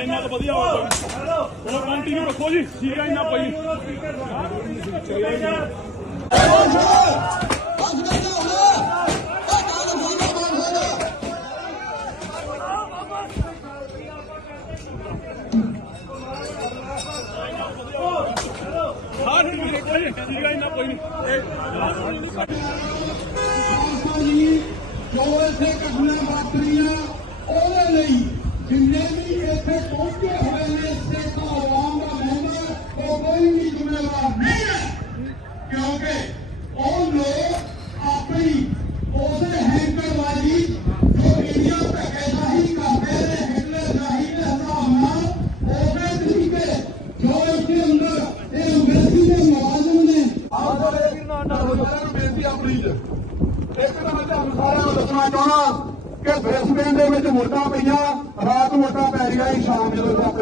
ਇੰਨਾ ਤਾਂ ਵਧੀਆ ਹੋਇਆ ਚਲੋ ਕੰਟੀਨਿਊ ਰੱਖੋ ਜੀ ਠੀਕ ਹੈ ਇੰਨਾ ਪਈ ਠੀਕ ਹੈ ਇੰਨਾ ਕੋਈ ਨਹੀਂ ਜੋ ਇੱਥੇ ਘਟਨਾ ਵਾਪਰੀਆਂ ਉਹਦੇ ਲਈ ਜਿੰਨੇ ਵੀ ਇੱਥੇ ਪਹੁੰਚੇ ਹੋਏ ਨੇ ਸਿੱਖ ਆਵਾਮ ਦਾ ਮੈਂਬਰ ਉਹ ਕੋਈ ਵੀ ਜ਼ਿੰਮੇਵਾਰ ਨਹੀਂ ਹੈ ਕਿਉਂਕਿ ਉਹ ਲੋਕ ਆਪਣੀ ਉਸੇ ਹੈਂਕਰਬਾਜ਼ੀ ਜੋ ਇੰਡੀਆ ਧੱਕੇਸ਼ਾਹੀ ਕਰਦੇ ਨੇ ਹਿਟਲਰਸ਼ਾਹੀ ਦੇ ਹਿਸਾਬ ਨਾਲ ਉਸੇ ਤਰੀਕੇ ਜੋ ਇੱਥੇ ਅੰਦਰ ਇਹ ਅੰਗਰੇਜ਼ੀ ਦੇ ਮੁਲਾਜ਼ਮ ਨੇ ਬੇਨਤੀ ਆਪਣੀ ਇੱਕ ਤਾਂ ਮੈਂ ਤੁਹਾਨੂੰ ਸਾਰਿਆਂ ਨੂੰ ਦੱਸਣਾ ਚਾਹੁੰਦਾ ਕਿ ਬ੍ਰਿਸਬੇਨ ਦੇ ਵਿੱਚ ਵੋਟਾਂ ਪਈਆਂ ਰਾਤ ਵੋਟਾਂ ਪੈ ਰਹੀਆਂ ਸ਼ਾਮ ਜਦੋਂ